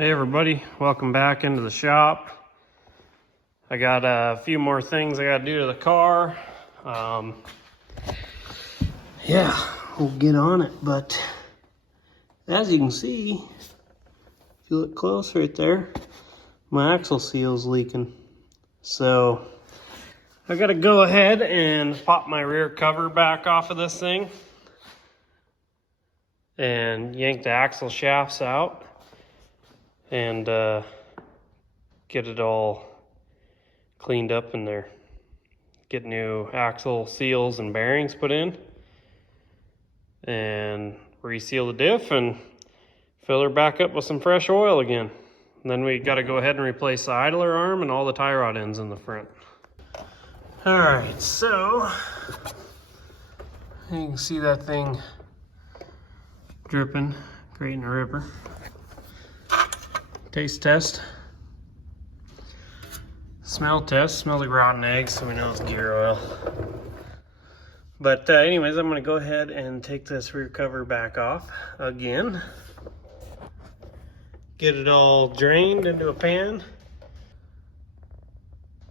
Hey everybody, welcome back into the shop. I got a few more things I gotta do to the car. Yeah, we'll get on it, but as you can see, if you look close right there, my axle seal's leaking. So I gotta go ahead and pop my rear cover back off of this thing and yank the axle shafts out and get it all cleaned up in there. Get new axle seals and bearings put in and reseal the diff and fill her back up with some fresh oil again. And then we got to go ahead and replace the idler arm and all the tie rod ends in the front. All right, so you can see that thing dripping, creating a ripper. Taste test. Smell test. Smells like rotten eggs, so we know it's gear oil. But anyways, I'm going to go ahead and take this rear cover back off again. Get it all drained into a pan.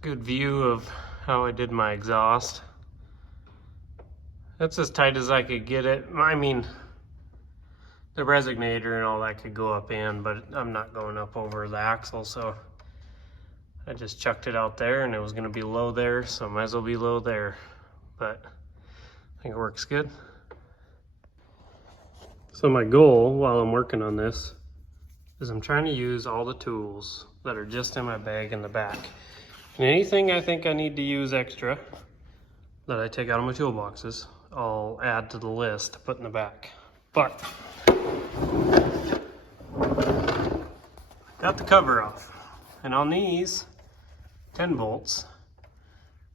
Good view of how I did my exhaust. That's as tight as I could get it. I mean, the resonator and all that could go up in, but I'm not going up over the axle, so I just chucked it out there and it was going to be low there, so might as well be low there. But I think it works good. So my goal while I'm working on this is I'm trying to use all the tools that are just in my bag in the back. And anything I think I need to use extra that I take out of my toolboxes, I'll add to the list to put in the back. But got the cover off, and on these 10 bolts,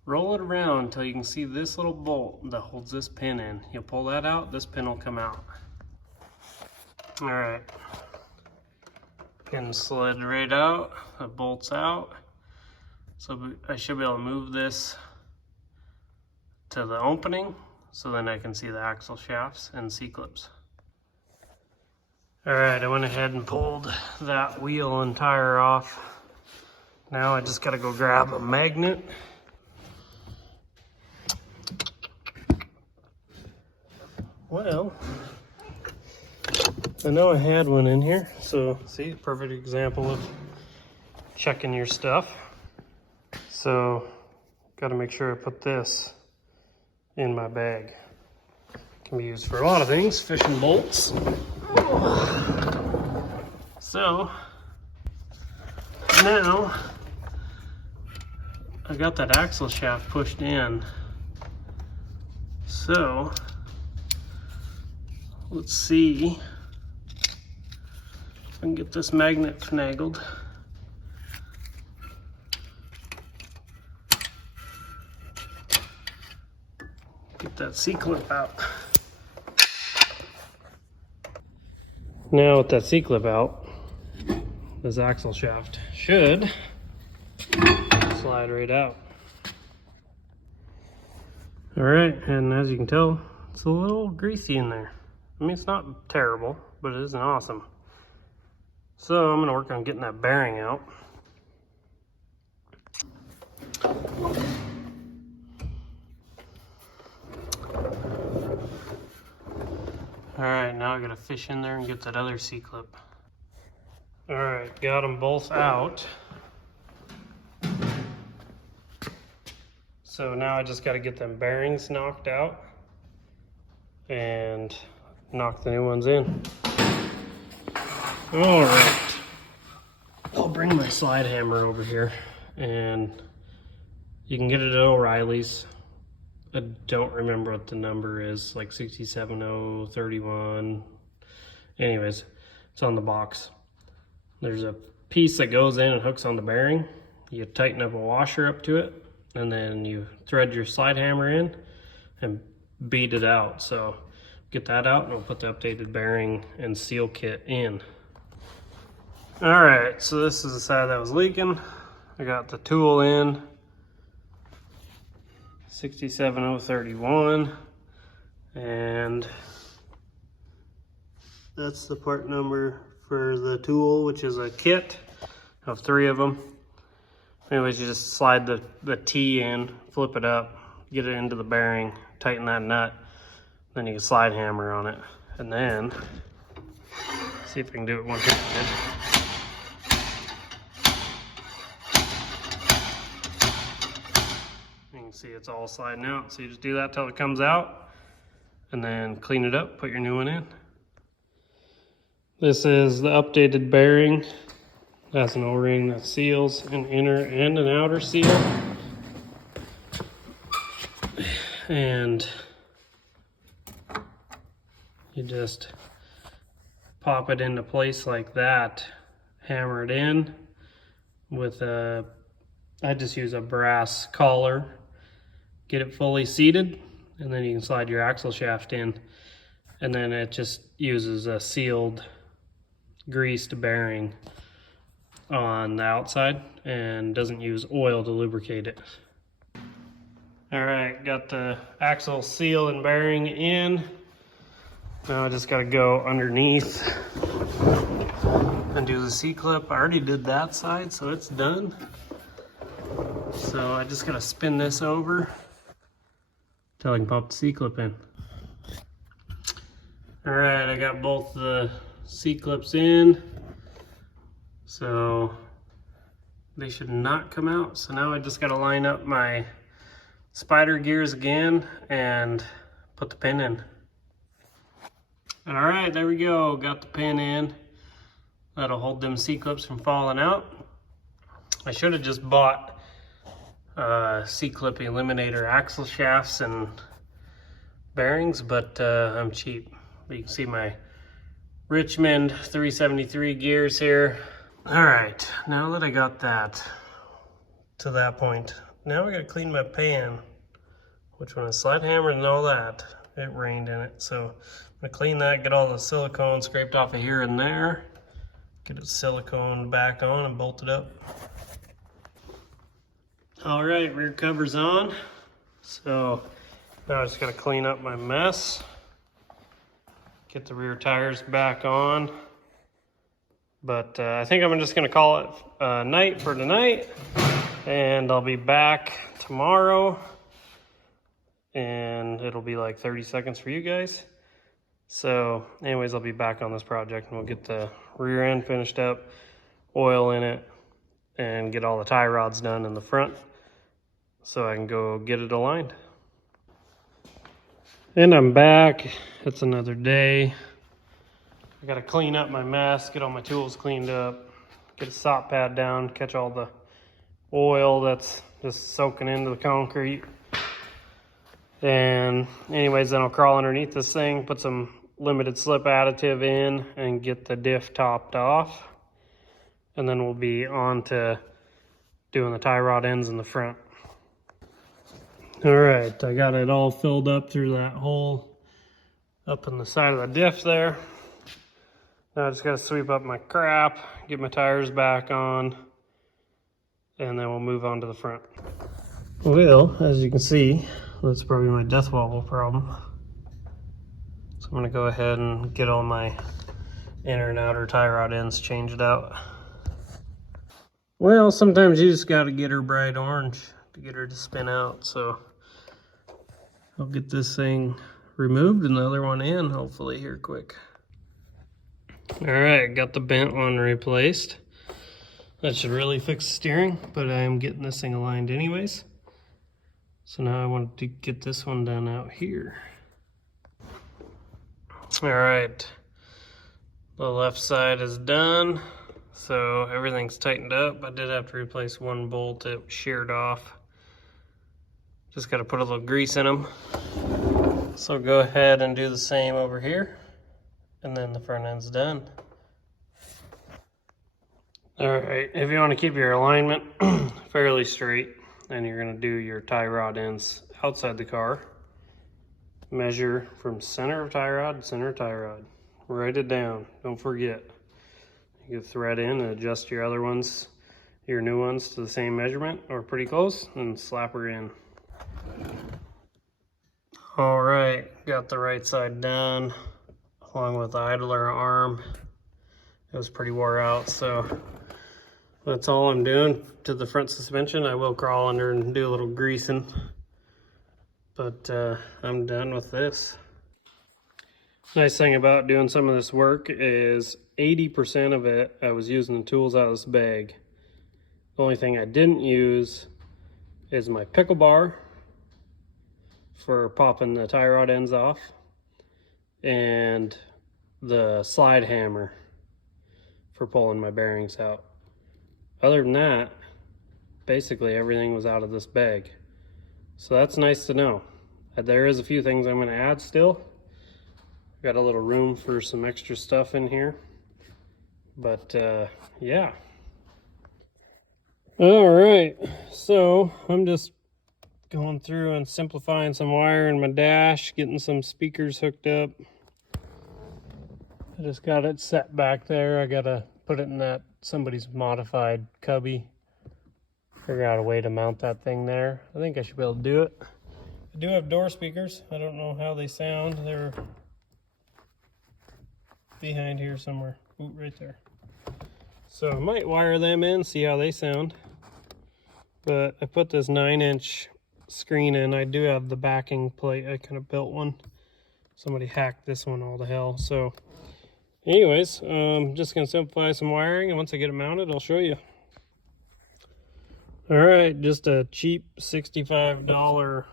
roll it around until you can see this little bolt that holds this pin in. You'll pull that out, this pin will come out. All right, pin slid right out, the bolt's out. So I should be able to move this to the opening so then I can see the axle shafts and C-clips. All right, I went ahead and pulled that wheel and tire off. Now I just gotta go grab a magnet. Well, I know I had one in here, so see, perfect example of checking your stuff. So, gotta make sure I put this in my bag. Can be used for a lot of things, fishing bolts. So now I got that axle shaft pushed in. So let's see if I can get this magnet finagled. Get that C-clip out. Now with that C-clip out, this axle shaft should slide right out. All right, and as you can tell, it's a little greasy in there. I mean, it's not terrible, but it isn't awesome. So I'm gonna work on getting that bearing out. All right, now I gotta fish in there and get that other C-clip. All right, got them both out. So now I just gotta get them bearings knocked out and knock the new ones in. All right, I'll bring my slide hammer over here, and you can get it at O'Reilly's. I don't remember what the number is, like 67031. Anyways, it's on the box. There's a piece that goes in and hooks on the bearing. You tighten up a washer up to it, and then you thread your slide hammer in and beat it out. So get that out and we'll put the updated bearing and seal kit in. All right, so this is the side that was leaking. I got the tool in. 67031, and that's the part number for the tool, which is a kit of 3 of them. Anyways, you just slide the T in, flip it up, get it into the bearing, tighten that nut, then you can slide hammer on it. And then, see if I can do it one-handed. You can see it's all sliding out. So you just do that till it comes out, and then clean it up, put your new one in. This is the updated bearing. That's an O-ring that seals an inner and an outer seal. And you just pop it into place like that, hammer it in with I just use a brass collar, get it fully seated, and then you can slide your axle shaft in, and then it just uses a sealed greased bearing on the outside and doesn't use oil to lubricate it. All right, got the axle seal and bearing in. Now I just gotta go underneath and do the C-clip. I already did that side, so it's done. So I just gotta spin this over till I can pop the C-clip in. All right, I got both the C-clips in. So they should not come out. So now I just got to line up my spider gears again and put the pin in. All right, there we go. Got the pin in. That'll hold them C-clips from falling out. I should have just bought C-clip eliminator axle shafts and bearings, but I'm cheap. But you can see my Richmond 373 gears here. All right, now that I got that to that point, now I gotta clean my pan, which when I slide hammered and all that, it rained in it. So I'm gonna clean that, get all the silicone scraped off of here and there, get it silicone back on and bolted up. All right, rear cover's on. So now I just gotta clean up my mess, get the rear tires back on. But I think I'm just gonna call it night for tonight, and I'll be back tomorrow, and it'll be like 30 seconds for you guys. So anyways, I'll be back on this project, and we'll get the rear end finished up, oil in it, and get all the tie rods done in the front so I can go get it aligned. And I'm back. It's another day. I gotta clean up my mess, get all my tools cleaned up, get a sop pad down, catch all the oil that's just soaking into the concrete. And anyways, then I'll crawl underneath this thing, put some limited slip additive in, and get the diff topped off. And then we'll be on to doing the tie rod ends in the front. All right, I got it all filled up through that hole up in the side of the diff there. Now I just gotta sweep up my crap, get my tires back on, and then we'll move on to the front. Well, as you can see, that's probably my death wobble problem. So I'm gonna go ahead and get all my inner and outer tie rod ends changed out. Well, sometimes you just gotta get her bright orange to get her to spin out. So I'll get this thing removed and the other one in hopefully here quick. All right, got the bent one replaced. That should really fix the steering, but I am getting this thing aligned anyways. So now I want to get this one done out here. All right, the left side is done. So everything's tightened up. I did have to replace one bolt that sheared off. Just got to put a little grease in them. So go ahead and do the same over here. And then the front end's done. All right, if you want to keep your alignment fairly straight, then you're going to do your tie rod ends outside the car. Measure from center of tie rod to center of tie rod. Write it down, don't forget. You can thread in and adjust your other ones, your new ones, to the same measurement or pretty close, and slap her in. All right, got the right side done, along with the idler arm It was pretty wore out, so that's all I'm doing to the front suspension. I will crawl under and do a little greasing, but I'm done with this. Nice thing about doing some of this work is 80% of it I was using the tools out of this bag. The only thing I didn't use is my pickle bar for popping the tie rod ends off, and the slide hammer for pulling my bearings out. Other than that, basically everything was out of this bag. So that's nice to know. There is a few things I'm going to add still. Got a little room for some extra stuff in here. But yeah. All right, so I'm just going through and simplifying some wire in my dash, getting some speakers hooked up. I just got it set back there. I gotta put it in that somebody's modified cubby. Figure out a way to mount that thing there. I think I should be able to do it. I do have door speakers. I don't know how they sound. They're behind here somewhere. Ooh, right there. So I might wire them in, see how they sound. But I put this 9-inch screen in. I do have the backing plate. I kind of built one. Somebody hacked this one all to hell. So anyways, I'm just going to simplify some wiring, and once I get it mounted, I'll show you. All right, just a cheap $65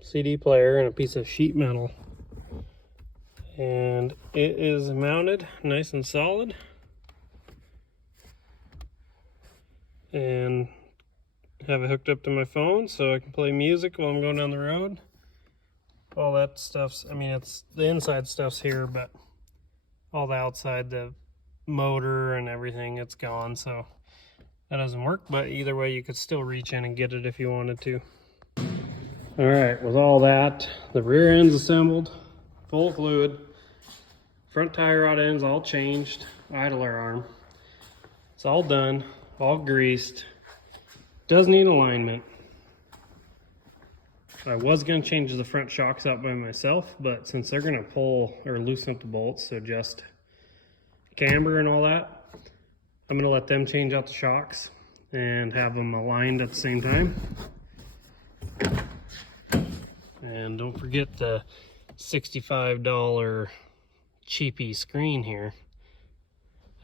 CD player and a piece of sheet metal. And it is mounted nice and solid. And have it hooked up to my phone so I can play music while I'm going down the road. All that stuff's, I mean, it's the inside stuff's here, but all the outside, the motor and everything, it's gone, so that doesn't work. But either way, you could still reach in and get it if you wanted to. All right, with all that, the rear end's assembled, full of fluid, front tie rod ends all changed, idler arm. It's all done, all greased. Does need alignment. I was going to change the front shocks out by myself, but since they're going to pull or loosen up the bolts to adjust camber and all that, I'm going to let them change out the shocks and have them aligned at the same time. And don't forget the $65 cheapy screen here.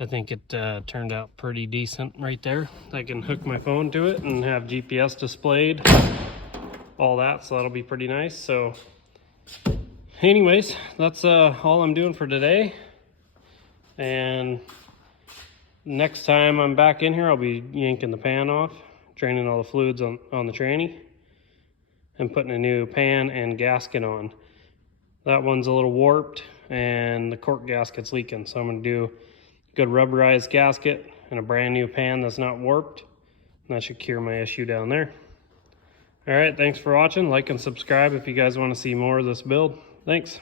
I think it turned out pretty decent right there. I can hook my phone to it and have GPS displayed, all that, so that'll be pretty nice. So anyways, that's all I'm doing for today. And next time I'm back in here, I'll be yanking the pan off, draining all the fluids on the tranny, and putting a new pan and gasket on. That one's a little warped and the cork gasket's leaking, so I'm going to do a good rubberized gasket and a brand new pan that's not warped, and that should cure my issue down there. All right, thanks for watching. Like and subscribe if you guys want to see more of this build. Thanks.